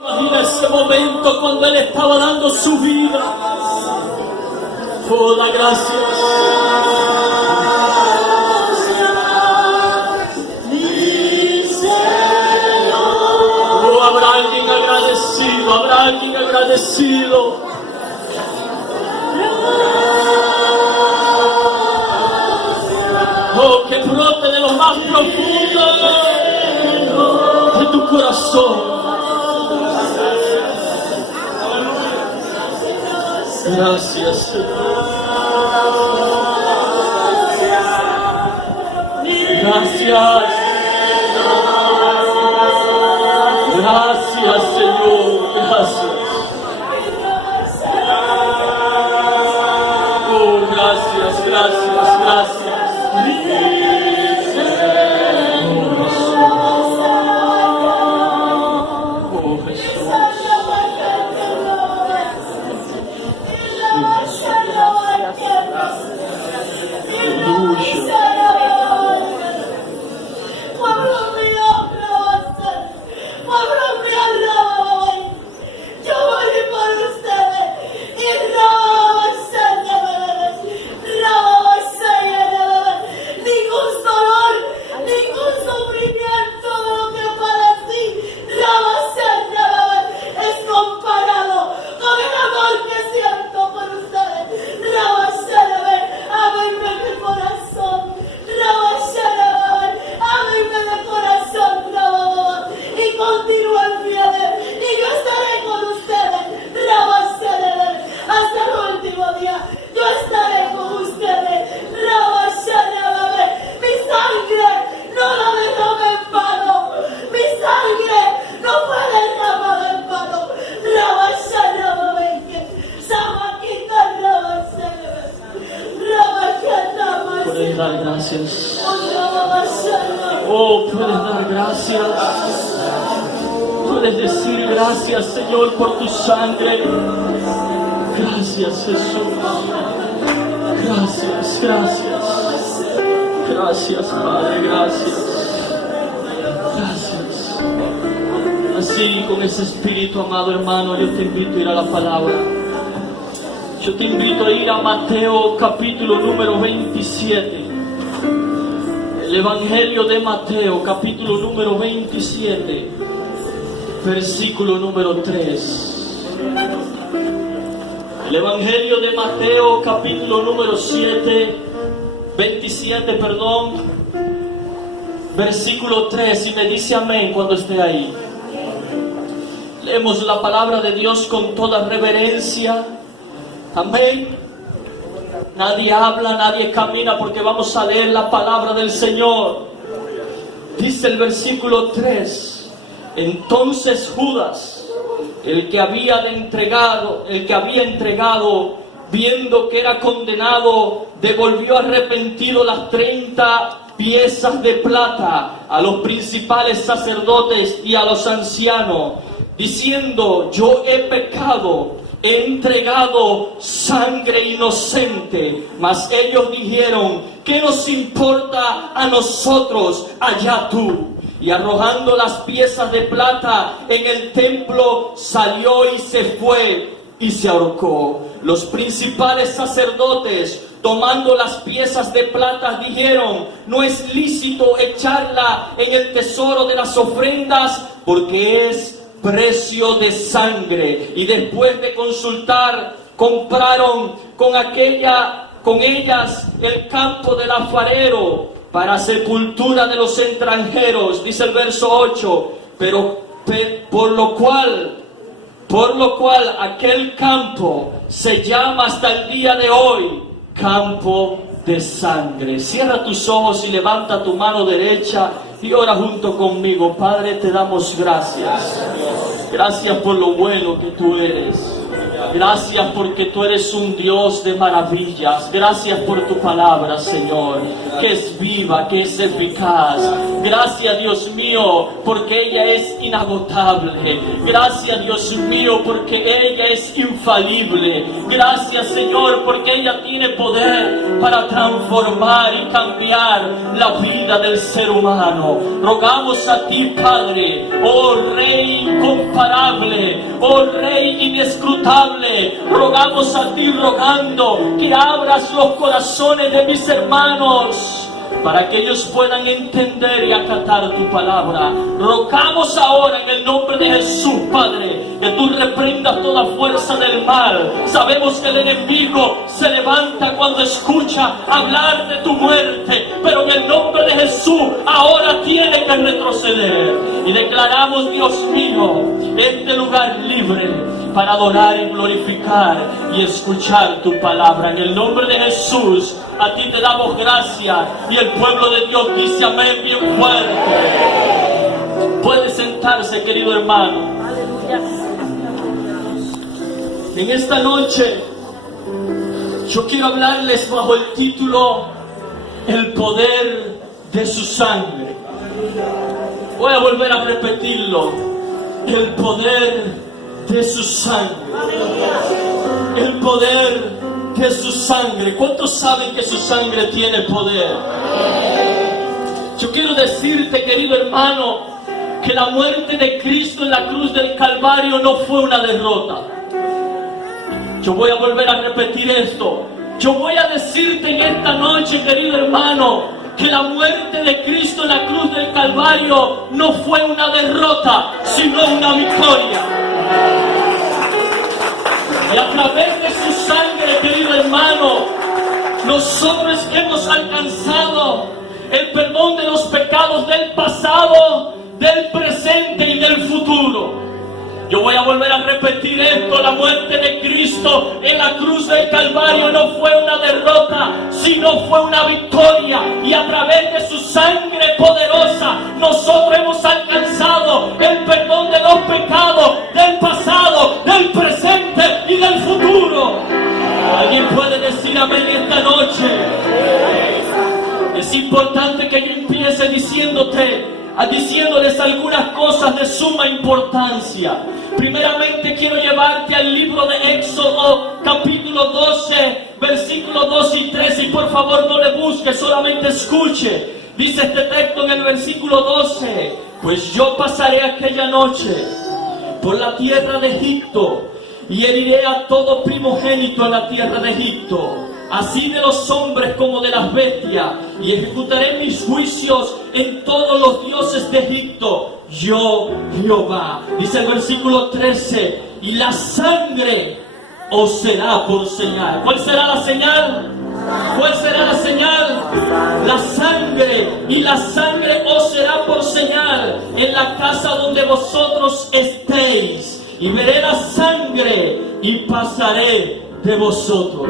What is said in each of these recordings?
Imagina ese momento cuando Él estaba dando su vida. Oh, da gracias. Oh, habrá alguien agradecido, habrá alguien agradecido. Oh, que brote de lo más profundo de tu corazón. Gracias, Señor. Gracias. Gracias, Señor. Gracias. Oh, gracias, gracias, gracias. Gracias. Oh, puedes dar gracias. Puedes decir gracias, Señor, por tu sangre. Gracias, Jesús. Gracias, gracias. Gracias, Padre, gracias. Gracias. Así, con ese espíritu, amado hermano, yo te invito a ir a la palabra. Yo te invito a ir a Mateo capítulo número 27. El Evangelio de Mateo capítulo número 27, versículo número 3. El Evangelio de Mateo capítulo número 27, versículo 3. Y me dice amén cuando esté ahí. Leemos la palabra de Dios con toda reverencia. Amén. Nadie habla, nadie camina, porque vamos a leer la palabra del Señor. Dice el versículo 3. Entonces Judas, el que había entregado, viendo que era condenado, devolvió arrepentido las 30 piezas de plata a los principales sacerdotes y a los ancianos, diciendo: yo he pecado, he entregado sangre inocente. Mas ellos dijeron: ¿qué nos importa a nosotros? Allá tú. Y arrojando las piezas de plata en el templo, salió y se fue y se ahorcó. Los principales sacerdotes, tomando las piezas de plata, dijeron: no es lícito echarla en el tesoro de las ofrendas, porque es precio de sangre. Y después de consultar, compraron con ellas el campo del alfarero para sepultura de los extranjeros. Dice el verso 8: por lo cual aquel campo se llama hasta el día de hoy campo de sangre. Cierra tus ojos y levanta tu mano derecha y ora junto conmigo. Padre, te damos gracias. Gracias por lo bueno que tú eres. Gracias porque tú eres un Dios de maravillas. Gracias por tu palabra, Señor, que es viva, que es eficaz. Gracias, Dios mío, porque ella es inagotable. Gracias, Dios mío, porque ella es infalible. Gracias, Señor, porque ella tiene poder para transformar y cambiar la vida del ser humano. Rogamos a ti, Padre, oh Rey incomparable, Oh Rey inescrutable, rogamos a ti rogando que abras los corazones de mis hermanos para que ellos puedan entender y acatar tu palabra. Rogamos ahora en el nombre de Jesús, Padre, que tú reprendas toda fuerza del mal. Sabemos que el enemigo se levanta cuando escucha hablar de tu muerte, pero en el nombre de Jesús ahora tiene que retroceder. Y declaramos, Dios mío, este lugar libre para adorar y glorificar y escuchar tu palabra. En el nombre de Jesús, a ti te damos gracias. Y el pueblo de Dios dice amén bien fuerte. Puede sentarse, querido hermano. En esta noche yo quiero hablarles bajo el título El poder de su sangre. Voy a volver a repetirlo. El poder de su sangre. El poder de su sangre. ¿Cuántos saben que su sangre tiene poder? Yo quiero decirte, querido hermano, que la muerte de Cristo en la cruz del Calvario no fue una derrota. Yo voy a volver a repetir esto. Yo voy a decirte en esta noche, querido hermano, que la muerte de Cristo en la cruz del Calvario no fue una derrota, sino una victoria. Y a través de su sangre, querido hermano, nosotros hemos alcanzado el perdón de los pecados del pasado, del presente y del futuro. Yo voy a volver a repetir esto. La muerte de Cristo en la cruz del Calvario no fue una derrota, sino fue una victoria. Y a través de su sangre poderosa, nosotros hemos alcanzado el perdón de los pecados del pasado, del presente y del futuro. ¿Alguien puede decir amén esta noche? Es importante que yo empiece diciéndoles algunas cosas de suma importancia. Primeramente quiero llevarte al libro de Éxodo, capítulo 12, versículos 2 y 3, y por favor no le busque, solamente escuche. Dice este texto en el versículo 12: pues yo pasaré aquella noche por la tierra de Egipto y heriré a todo primogénito en la tierra de Egipto, así de los hombres como de las bestias, y ejecutaré mis juicios en todos los dioses de Egipto. Yo, Jehová. Dice el versículo 13: y la sangre os será por señal. ¿Cuál será la señal? ¿Cuál será la señal? La sangre. Y la sangre os será por señal en la casa donde vosotros estéis. Y veré la sangre y pasaré de vosotros.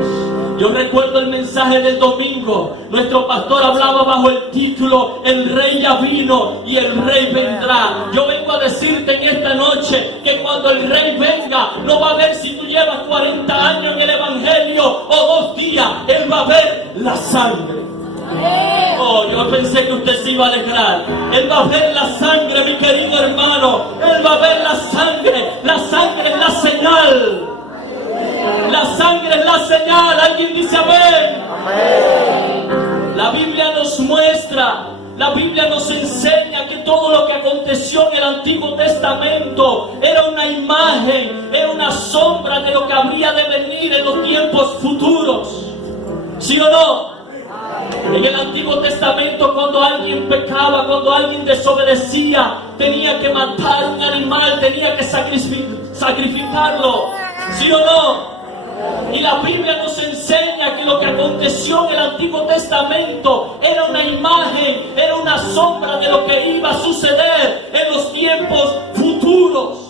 Yo recuerdo el mensaje del domingo. Nuestro pastor hablaba bajo el título El Rey ya vino y el Rey vendrá. Yo vengo a decirte en esta noche que cuando el Rey venga, no va a ver si tú llevas 40 años en el Evangelio o 2 días. Él va a ver la sangre. Oh, yo pensé que usted se iba a alegrar. Él va a ver la sangre, mi querido hermano. Él va a ver la sangre. La sangre es la señal. La sangre es la señal. ¿Alguien dice amén? Amén. La Biblia nos muestra, la Biblia nos enseña que todo lo que aconteció en el Antiguo Testamento era una imagen, era una sombra de lo que habría de venir en los tiempos futuros. ¿Sí o no? En el Antiguo Testamento, cuando alguien pecaba, cuando alguien desobedecía, tenía que matar un animal, tenía que sacrificarlo. ¿Sí o no? Y la Biblia nos enseña que lo que aconteció en el Antiguo Testamento era una imagen, era una sombra de lo que iba a suceder en los tiempos futuros.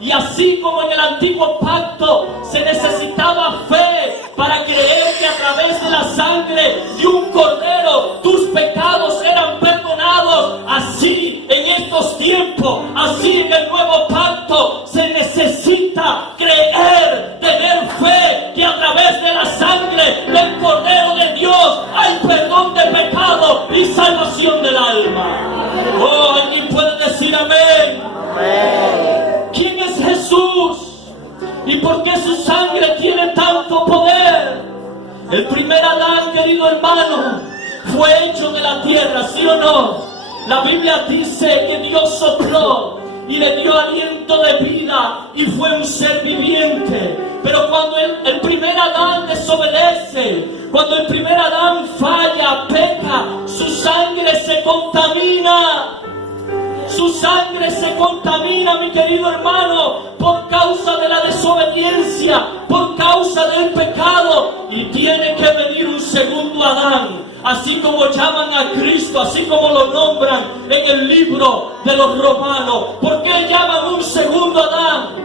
Y así como en el Antiguo Pacto se necesitaba fe para creer que a través de la sangre de un cordero tus pecados eran perdonados, así en estos tiempos, así en el Nuevo Pacto se necesita creer, tener fe que a través de la sangre del Cordero de Dios hay perdón de pecado y salvación del alma. Oh, ¿alguien puede decir amén? Amén. ¿Quién es Jesús? ¿Y por qué su sangre tiene tanto poder? El primer Adán, querido hermano, fue hecho de la tierra, ¿sí o no? La Biblia dice que Dios sopló y le dio aliento de vida y fue fue un ser viviente. Pero cuando el primer Adán desobedece, cuando el primer Adán falla, peca, su sangre se contamina. Su sangre se contamina, mi querido hermano, por causa de la desobediencia, por causa del pecado. Y tiene que venir un segundo Adán, así como llaman a Cristo, así como lo nombran en el libro de los Romanos. ¿Por qué llaman un segundo Adán?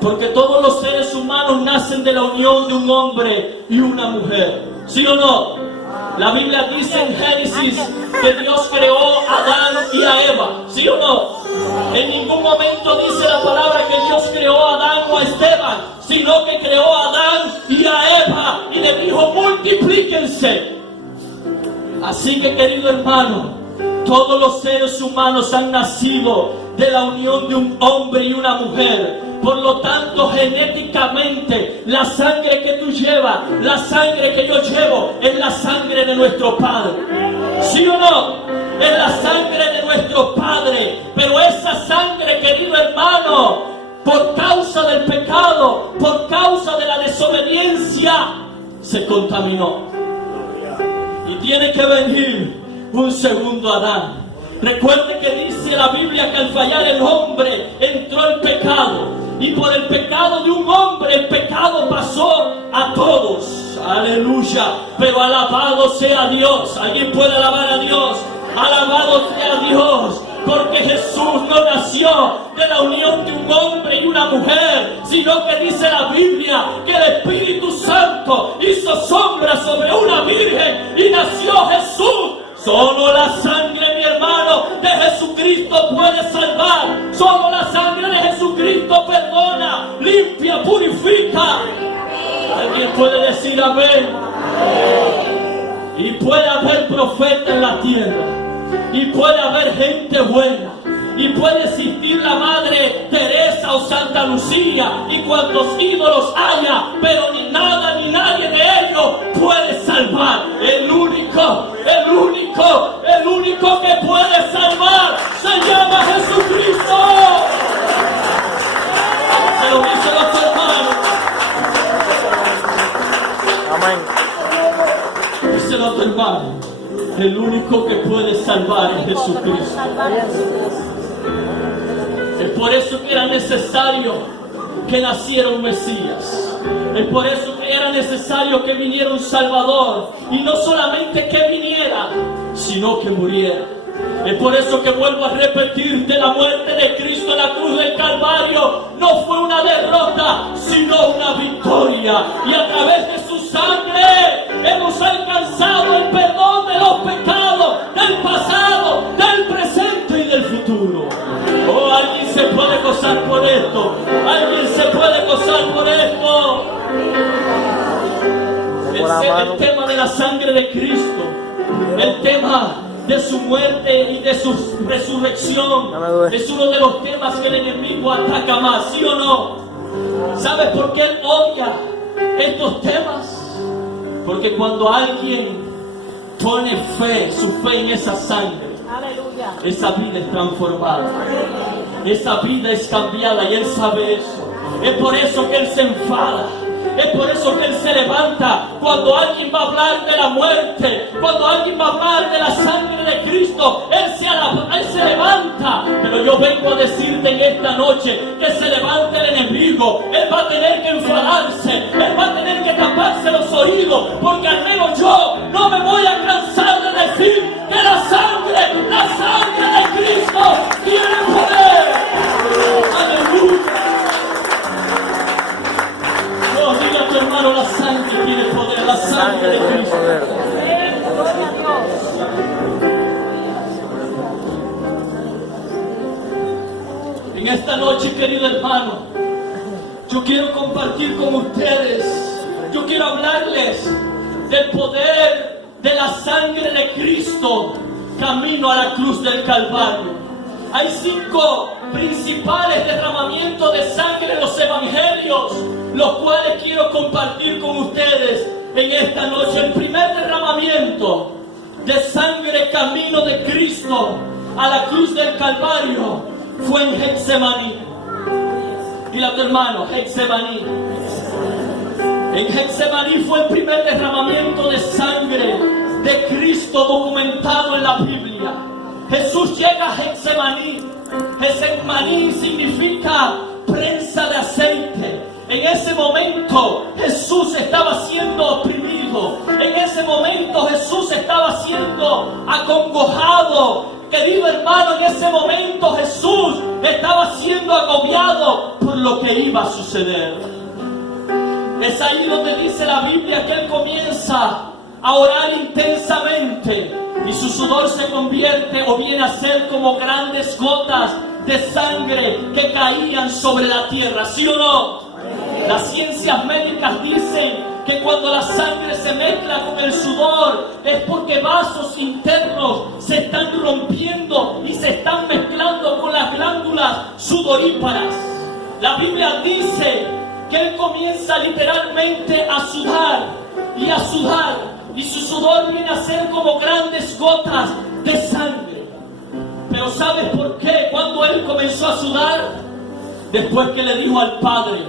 Porque todos los seres humanos nacen de la unión de un hombre y una mujer. ¿Sí o no? La Biblia dice en Génesis que Dios creó a Adán y a Eva. ¿Sí o no? En ningún momento dice la palabra que Dios creó a Adán o a Esteban, sino que creó a Adán y a Eva y le dijo: multiplíquense. Así que, querido hermano, todos los seres humanos han nacido de la unión de un hombre y una mujer. Por lo tanto, genéticamente, la sangre que tú llevas, la sangre que yo llevo, es la sangre de nuestro Padre. ¿Sí o no? Es la sangre de nuestro Padre. Pero esa sangre, querido hermano, por causa del pecado, por causa de la desobediencia, se contaminó. Y tiene que venir un segundo Adán. Recuerde que dice la Biblia que al fallar el hombre entró el pecado. Y por el pecado de un hombre, el pecado pasó a todos. Aleluya. Pero alabado sea Dios. ¿Alguien puede alabar a Dios? Alabado sea Dios. Porque Jesús no nació de la unión de un hombre y una mujer, sino que dice la Biblia que el Espíritu Santo hizo sombra sobre una virgen y nació Jesús. Solo la sangre, mi hermano, de Jesucristo puede salvar. Solo la sangre de Jesucristo perdona, limpia, purifica. ¿Alguien puede decir amén? Y puede haber profeta en la tierra, y puede haber gente buena, y puede existir la Madre Teresa o Santa Lucía y cuantos ídolos haya, pero ni nada ni nadie de ellos puede salvar. El único que puede salvar se llama Jesucristo. Se lo dice a tu hermano. Amén. Díselo a tu hermano. El único que puede salvar es Jesucristo. Es por eso que era necesario que naciera un Mesías. Es por eso que era necesario que viniera un Salvador. Y no solamente que viniera, sino que muriera. Es por eso que vuelvo a repetirte: la muerte de Cristo en la cruz del Calvario no fue una derrota, sino una victoria. Y a través de su sangre hemos alcanzado el perdón de los pecados del pasado, del presente y del futuro. Oh, alguien se puede gozar por esto. Alguien se puede gozar por esto. El tema de la sangre de Cristo, el tema de su muerte y de su resurrección, es uno de los temas que el enemigo ataca más. ¿Sí o no? ¿Sabes por qué él odia estos temas? Porque cuando alguien pone fe, su fe en esa sangre, aleluya, esa vida es transformada, esa vida es cambiada, y él sabe eso. Es por eso que él se enfada. Es por eso que él se levanta cuando alguien va a hablar de la muerte, cuando alguien va a hablar de la sangre de Cristo. Él se levanta. Pero yo vengo a decirte en esta noche que se levante el enemigo. Él va a tener que enfadarse, él va a tener que taparse los oídos, porque al menos yo no me voy a cansar de decir que la sangre de Cristo tiene poder. Aleluya. Diga a tu hermano: la sangre tiene poder, la sangre de Cristo. En esta noche, querido hermano, yo quiero compartir con ustedes, yo quiero hablarles del poder de la sangre de Cristo camino a la cruz del Calvario. Hay 5 principales derramamientos de sangre en los evangelios, los cuales quiero compartir con ustedes en esta noche. El primer derramamiento de sangre camino de Cristo a la cruz del Calvario fue en Getsemaní. Dile a tu hermano, Getsemaní. En Getsemaní fue el primer derramamiento de sangre de Cristo documentado en la Biblia. Jesús llega a Getsemaní. Getsemaní significa prensa de aceite. En ese momento Jesús estaba siendo oprimido. En ese momento Jesús estaba siendo acongojado. Querido hermano, en ese momento Jesús estaba siendo agobiado por lo que iba a suceder. Es ahí donde dice la Biblia que Él comienza a orar intensamente y su sudor se convierte o viene a ser como grandes gotas de sangre que caían sobre la tierra. ¿Sí o no? Las ciencias médicas dicen que cuando la sangre se mezcla con el sudor es porque vasos internos se están rompiendo y se están mezclando con las glándulas sudoríparas. La Biblia dice que Él comienza literalmente a sudar y su sudor viene a ser como grandes gotas de sangre. Pero ¿sabes por qué? Cuando Él comenzó a sudar, después que le dijo al Padre,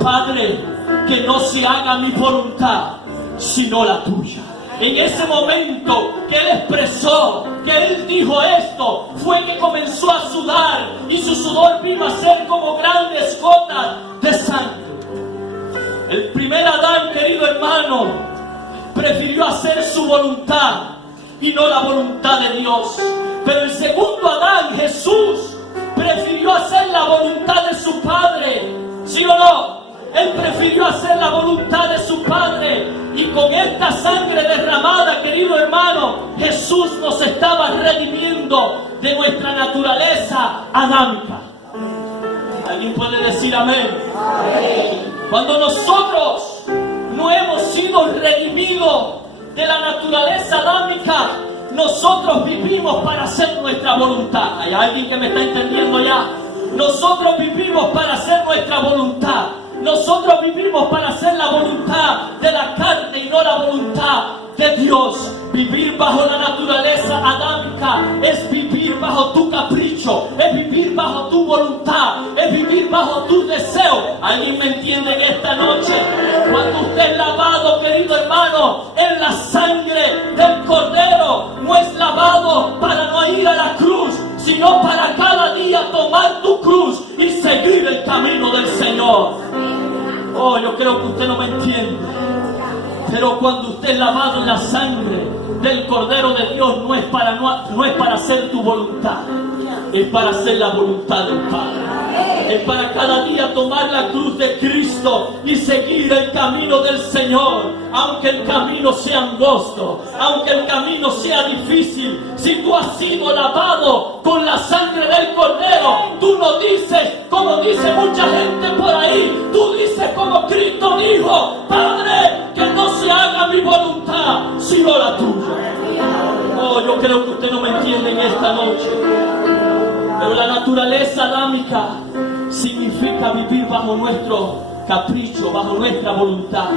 Padre, que no se haga mi voluntad, sino la tuya. En ese momento que Él expresó, que Él dijo esto, fue que comenzó a sudar y su sudor vino a ser como grandes gotas de sangre. El primer Adán, querido hermano, prefirió hacer su voluntad y no la voluntad de Dios. Pero el segundo Adán, Jesús, prefirió hacer la voluntad de su Padre. ¿Sí o no? Él prefirió hacer la voluntad de su Padre. Y con esta sangre derramada, querido hermano, Jesús nos estaba redimiendo de nuestra naturaleza adámica. ¿Alguien puede decir amén? Cuando nosotros no hemos sido redimidos de la naturaleza adámica, nosotros vivimos para hacer nuestra voluntad. ¿Hay alguien que me está entendiendo ya? Nosotros vivimos para hacer nuestra voluntad. Nosotros vivimos para hacer la voluntad de la carne y no la voluntad de Dios. Vivir bajo la naturaleza adámica es vivir bajo tu capricho, es vivir bajo tu voluntad, es vivir bajo tu deseo. ¿Alguien me entiende en esta noche? Cuando usted es lavado, querido hermano, en la sangre del Cordero, no es lavado para no ir a la cruz, sino para cada día tomar tu cruz y seguir el camino del Señor. Oh, yo creo que usted no me entiende. Pero cuando usted es lavado en la sangre del Cordero de Dios, no es para hacer tu voluntad, es para hacer la voluntad del Padre. Es para cada día tomar la cruz de Cristo y seguir el camino del Señor. Aunque el camino sea angosto, aunque el camino sea difícil, si tú has sido lavado con la sangre del Cordero, tú no dices, como dice mucha gente por ahí, tú dices como Cristo dijo, Padre, que no se haga mi voluntad, sino la tuya. Oh, yo creo que usted no me entiende en esta noche. Pero la naturaleza adámica significa vivir bajo nuestro capricho, bajo nuestra voluntad.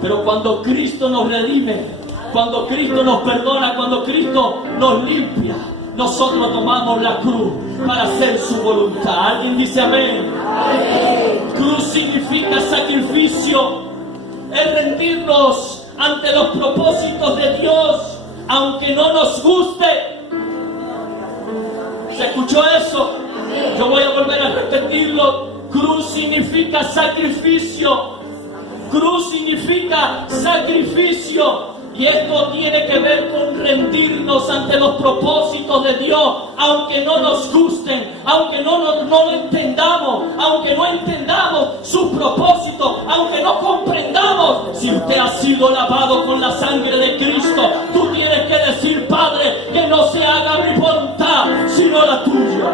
Pero cuando Cristo nos redime, cuando Cristo nos perdona, cuando Cristo nos limpia, nosotros tomamos la cruz para hacer su voluntad. ¿Alguien dice amén? Amén. Cruz significa sacrificio, es rendirnos ante los propósitos de Dios, aunque no nos guste. ¿Se escuchó eso? Yo voy a volver a repetirlo. Cruz significa sacrificio. Cruz significa sacrificio. Y esto tiene que ver con rendirnos ante los propósitos de Dios, aunque no nos gusten, aunque no lo entendamos, aunque no entendamos sus propósitos, aunque no comprendamos. Si usted ha sido lavado con la sangre de Cristo, tú tienes que decir, Padre, que no se haga mi voluntad, sino la tuya.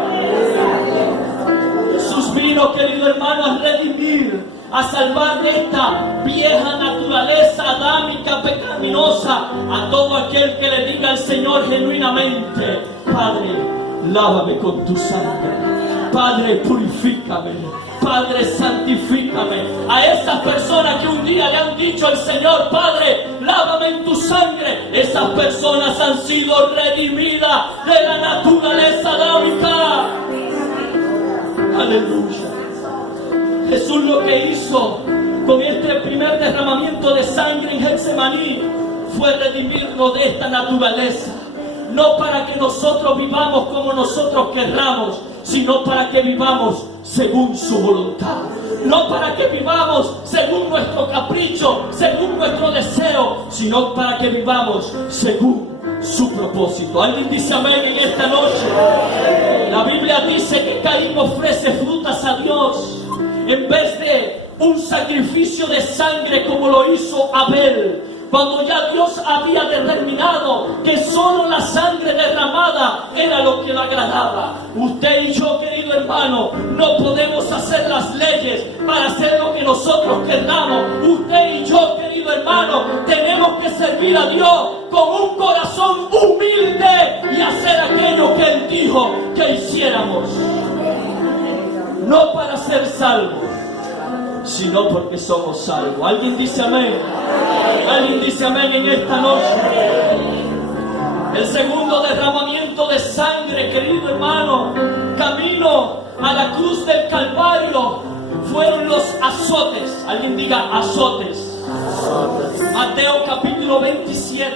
Jesús vino, querido hermano, a redimir, a salvar de esta vieja naturaleza adámica pecaminosa a todo aquel que le diga al Señor genuinamente, Padre, lávame con tu sangre, Padre, purifícame, Padre, santifícame. A esas personas que un día le han dicho al Señor, Padre, lávame en tu sangre, esas personas han sido redimidas de la naturaleza adámica. Aleluya. Jesús lo que hizo con este primer derramamiento de sangre en Getsemaní fue redimirnos de esta naturaleza. No para que nosotros vivamos como nosotros querramos, sino para que vivamos según su voluntad. No para que vivamos según nuestro capricho, según nuestro deseo, sino para que vivamos según su propósito. ¿Alguien dice amén en esta noche? La Biblia dice que Caín ofrece frutas a Dios en vez de un sacrificio de sangre como lo hizo Abel, cuando ya Dios había determinado que solo la sangre derramada era lo que le agradaba. Usted y yo, querido hermano, no podemos hacer las leyes para hacer lo que nosotros queramos. Usted y yo, querido hermano, tenemos que servir a Dios con un corazón humilde y hacer aquello que Él dijo que hiciéramos. No para ser salvos, sino porque somos salvos. ¿Alguien dice amén? ¿Alguien dice amén en esta noche? El segundo derramamiento de sangre, querido hermano, camino a la cruz del Calvario, fueron los azotes. Alguien diga azotes. Mateo capítulo 27,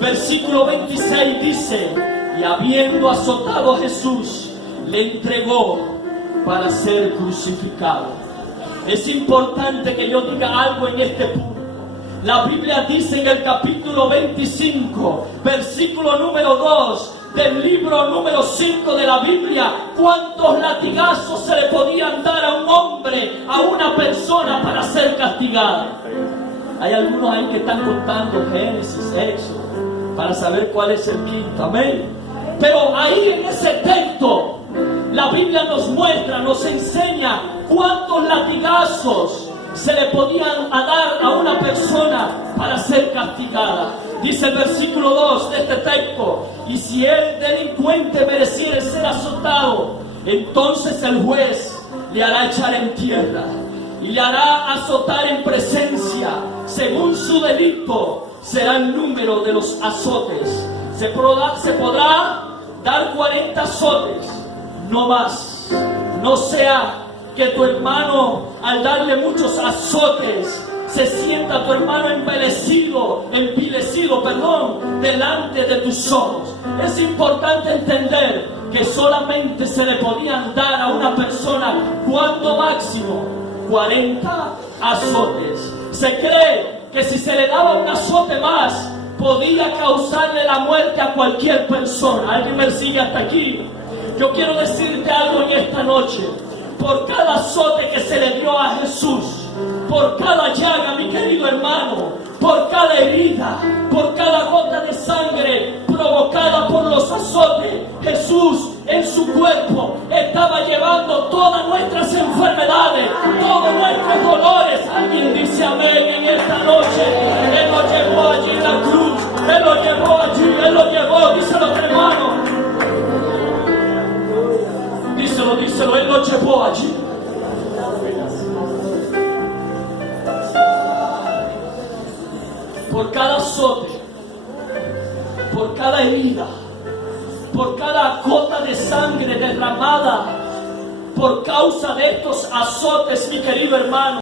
versículo 26 dice: y habiendo azotado a Jesús, le entregó para ser crucificado. Es importante que yo diga algo en este punto. La Biblia dice en el capítulo 25, versículo número 2 del libro número 5 de la Biblia, cuántos latigazos se le podían dar a un hombre, a una persona para ser castigada. Hay algunos ahí que están contando Génesis, Éxodo, para saber cuál es el quinto. Amén. Pero ahí en ese texto, la Biblia nos muestra, nos enseña cuántos latigazos se le podían dar a una persona para ser castigada. Dice el versículo 2 de este texto: y si el delincuente mereciera ser azotado, entonces el juez le hará echar en tierra y le hará azotar en presencia. Según su delito será el número de los azotes. Se podrá dar 40 azotes, no más. No sea que tu hermano, al darle muchos azotes, se sienta tu hermano envilecido, delante de tus ojos. Es importante entender que solamente se le podían dar a una persona, cuando máximo, 40 azotes. Se cree que si se le daba un azote más, podía causarle la muerte a cualquier persona. ¿Alguien me sigue hasta aquí? Yo quiero decirte algo en esta noche. Por cada azote que se le dio a Jesús, por cada llaga, mi querido hermano, por cada herida, por cada gota de sangre provocada por los azotes, Jesús en su cuerpo estaba llevando todas nuestras enfermedades, todos nuestros dolores. Alguien dice amén en esta noche. Él lo llevó allí en la cruz, Él lo llevó allí, Él lo llevó. Díselo, hermano. Díselo, Él lo llevó allí. Por cada azote, por cada herida, por cada gota de sangre derramada, por causa de estos azotes, mi querido hermano,